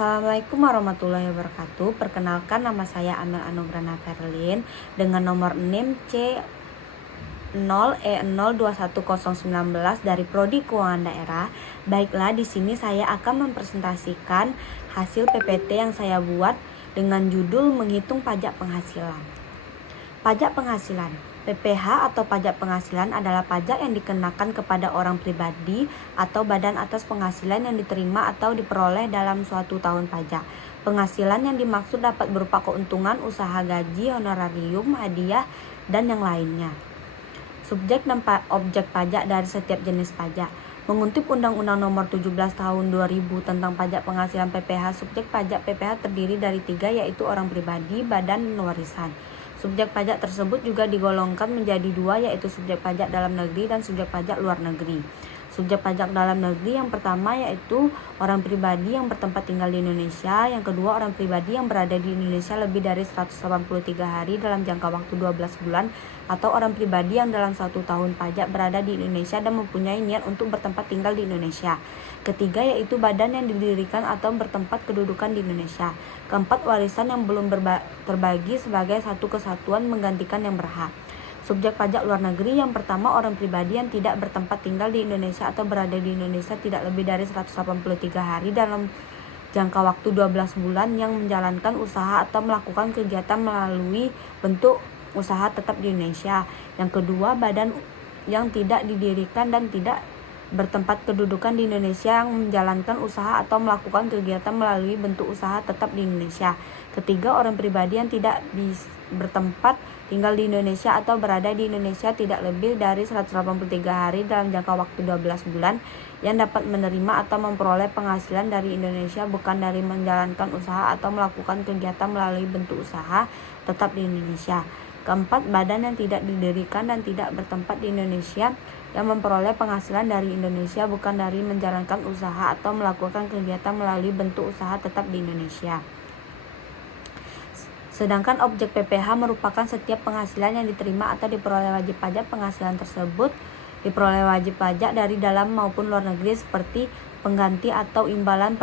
Assalamualaikum warahmatullahi wabarakatuh. Perkenalkan, nama saya Amel Anugrana Verlin dengan nomor NIM C0E021019 dari Prodi Keuangan Daerah. Baiklah, di sini saya akan mempresentasikan hasil PPT yang saya buat dengan judul menghitung pajak penghasilan. Pajak penghasilan PPH atau pajak penghasilan adalah pajak yang dikenakan kepada orang pribadi atau badan atas penghasilan yang diterima atau diperoleh dalam suatu tahun pajak. Penghasilan yang dimaksud dapat berupa keuntungan usaha, gaji, honorarium, hadiah, dan yang lainnya. Subjek dan objek pajak dari setiap jenis pajak. Mengutip Undang-Undang Nomor 17 Tahun 2000 tentang pajak penghasilan PPH, subjek pajak PPH terdiri dari 3, yaitu orang pribadi, badan, dan warisan. Subjek pajak tersebut juga digolongkan menjadi 2, yaitu subjek pajak dalam negeri dan subjek pajak luar negeri. Subjek pajak dalam negeri yang pertama yaitu orang pribadi yang bertempat tinggal di Indonesia. Yang kedua, orang pribadi yang berada di Indonesia lebih dari 183 hari dalam jangka waktu 12 bulan, atau orang pribadi yang dalam 1 tahun pajak berada di Indonesia dan mempunyai niat untuk bertempat tinggal di Indonesia. Ketiga, yaitu badan yang didirikan atau bertempat kedudukan di Indonesia. Keempat, warisan yang belum terbagi sebagai satu kesatuan menggantikan yang berhak. Subjek pajak luar negeri yang pertama, orang pribadi yang tidak bertempat tinggal di Indonesia atau berada di Indonesia tidak lebih dari 183 hari dalam jangka waktu 12 bulan, yang menjalankan usaha atau melakukan kegiatan melalui bentuk usaha tetap di Indonesia. Yang kedua, badan yang tidak didirikan dan tidak bertempat kedudukan di Indonesia yang menjalankan usaha atau melakukan kegiatan melalui bentuk usaha tetap di Indonesia. Ketiga, orang pribadi yang tidak bertempat tinggal di Indonesia atau berada di Indonesia tidak lebih dari 183 hari dalam jangka waktu 12 bulan, yang dapat menerima atau memperoleh penghasilan dari Indonesia bukan dari menjalankan usaha atau melakukan kegiatan melalui bentuk usaha tetap di Indonesia. Keempat, badan yang tidak didirikan dan tidak bertempat di Indonesia yang memperoleh penghasilan dari Indonesia bukan dari menjalankan usaha atau melakukan kegiatan melalui bentuk usaha tetap di Indonesia. Sedangkan objek PPH merupakan setiap penghasilan yang diterima atau diperoleh wajib pajak. Penghasilan tersebut diperoleh wajib pajak dari dalam maupun luar negeri, seperti pengganti atau imbalan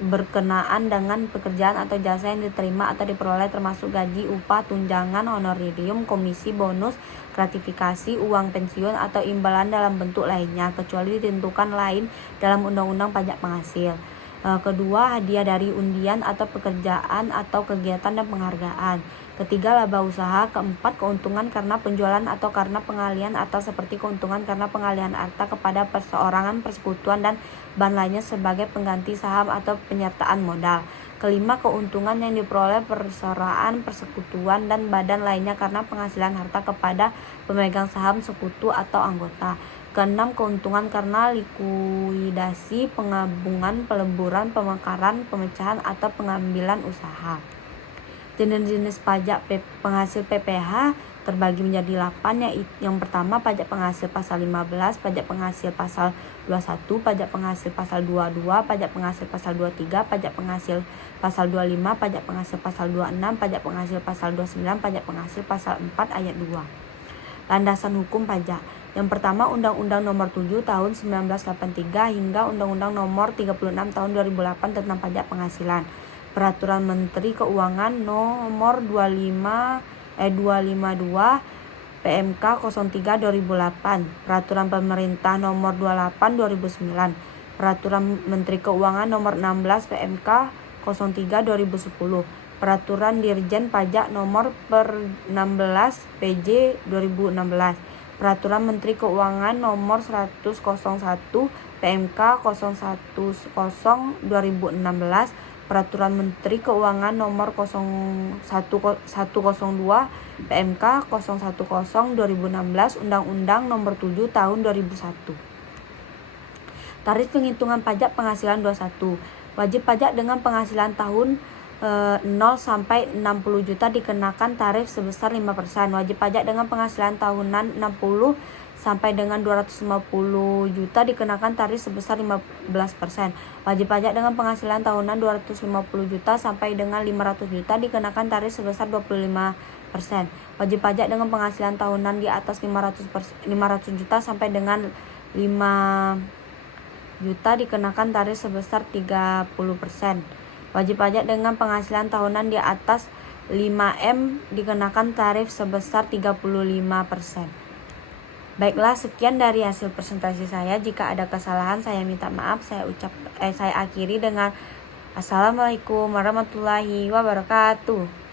berkenaan dengan pekerjaan atau jasa yang diterima atau diperoleh, termasuk gaji, upah, tunjangan, honorarium, komisi, bonus, gratifikasi, uang pensiun, atau imbalan dalam bentuk lainnya, kecuali ditentukan lain dalam Undang-Undang Pajak Penghasil. Kedua, hadiah dari undian atau pekerjaan atau kegiatan dan penghargaan. Ketiga, laba usaha. Keempat, keuntungan karena penjualan atau karena pengalihan harta, seperti keuntungan karena pengalihan harta kepada perseorangan, persekutuan, dan bahan lainnya sebagai pengganti saham atau penyertaan modal. Kelima, keuntungan yang diperoleh perseorangan, persekutuan, dan badan lainnya karena penghasilan harta kepada pemegang saham, sekutu, atau anggota. Keenam, keuntungan karena likuidasi, penggabungan, peleburan, pemekaran, pemecahan, atau pengambilan usaha. Jenis-jenis pajak penghasil PPH terbagi menjadi 8, yaitu yang pertama, pajak penghasil pasal 15, pajak penghasil pasal 21, pajak penghasil pasal 22, pajak penghasil pasal 23, pajak penghasil pasal 25, pajak penghasil pasal 26, pajak penghasil pasal 29, pajak penghasil pasal 4 ayat 2. Landasan hukum pajak. Yang pertama, Undang-Undang Nomor 7 Tahun 1983 hingga Undang-Undang Nomor 36 Tahun 2008 tentang pajak penghasilan. Peraturan Menteri Keuangan Nomor 252 PMK 03 2008. Peraturan Pemerintah Nomor 28 2009. Peraturan Menteri Keuangan Nomor 16 PMK 03 2010. Peraturan Dirjen Pajak Nomor 16 PJ 2016. Peraturan Menteri Keuangan Nomor 101 PMK 010/2016. Peraturan Menteri Keuangan Nomor 102 PMK 010/2016. Undang-Undang Nomor 7 Tahun 2001. Tarif penghitungan pajak penghasilan 21. Wajib pajak dengan penghasilan tahun 0 sampai 60 juta dikenakan tarif sebesar 5%. Wajib pajak dengan penghasilan tahunan 60 sampai dengan 250 juta dikenakan tarif sebesar 15%. Wajib pajak dengan penghasilan tahunan 250 juta sampai dengan 500 juta dikenakan tarif sebesar 25%. Wajib pajak dengan penghasilan tahunan di atas 500 juta sampai dengan 5 juta dikenakan tarif sebesar 30%. Wajib pajak dengan penghasilan tahunan di atas 5M dikenakan tarif sebesar 35%. Baiklah, sekian dari hasil presentasi saya. Jika ada kesalahan saya minta maaf. Saya akhiri dengan Assalamualaikum warahmatullahi wabarakatuh.